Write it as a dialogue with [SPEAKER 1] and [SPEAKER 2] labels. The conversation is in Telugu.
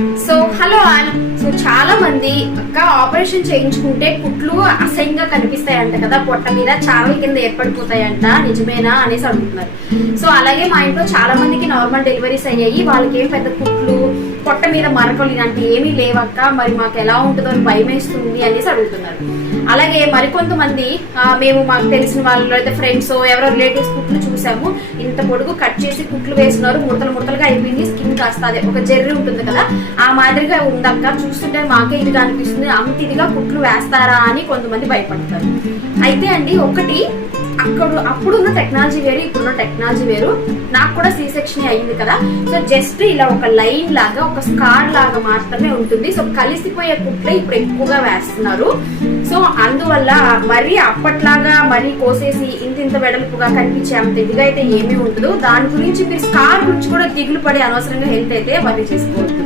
[SPEAKER 1] So hello all. సో చాలా మంది అక్క ఆపరేషన్ చేయించుకుంటే కుట్లు అసహ్యంగా కనిపిస్తాయంట కదా పొట్ట మీద చావల కింద ఏర్పడిపోతాయంట నిజమేనా అనేసి అడుగుతున్నారు. సో అలాగే మా ఇంట్లో చాలా మందికి నార్మల్ డెలివరీస్ అయ్యాయి. వాళ్ళకి ఏం పెద్ద కుట్లు పొట్ట మీద మరకలు ఇలాంటి ఏమీ లేవక్క. మరి మాకు ఎలా ఉంటుందో అని భయం వేస్తుంది అనేసి అడుగుతున్నారు. అలాగే మరికొంతమంది మేము మాకు తెలిసిన వాళ్ళు అయితే ఫ్రెండ్స్ ఎవరో రిలేటివ్స్ కుట్లు చూసాము. ఇంత పొడుగు కట్ చేసి కుట్లు వేస్తున్నారు. ముడతలు ముడతలుగా అయిపోయింది. స్కిన్ కాస్త అదే ఒక జెర్రీ ఉంటుంది కదా. ఆ మాదిరిగా ఉందక్క. చూస్తుంటే మాకే ఇదిగా అనిపిస్తుంది. అంత ఇదిగా కుట్లు వేస్తారా అని కొంతమంది భయపడతారు. అయితే అండి ఒకటి ఇప్పుడు అప్పుడున్న టెక్నాలజీ వేరు ఇప్పుడున్న టెక్నాలజీ వేరు. నాకు కూడా సి సెక్షన్ అయింది కదా. సో జస్ట్ ఇలా ఒక లైన్ లాగా ఒక స్కార్ లాగా మాత్రమే ఉంటుంది. సో కలిసిపోయే కుట్లే ఇప్పుడు ఎక్కువగా వేస్తున్నారు. సో అందువల్ల మరీ అప్పట్లాగా మరీ కోసేసి ఇంత ఇంత వెడల్పుగా కనిపించే అంత ఇదిగా అయితే ఏమీ ఉండదు. దాని గురించి మీరు స్కార్ గురించి కూడా దిగులు పడే అనవసరంగా హెల్త్ అయితే వర్రీ చేసుకోవద్దు.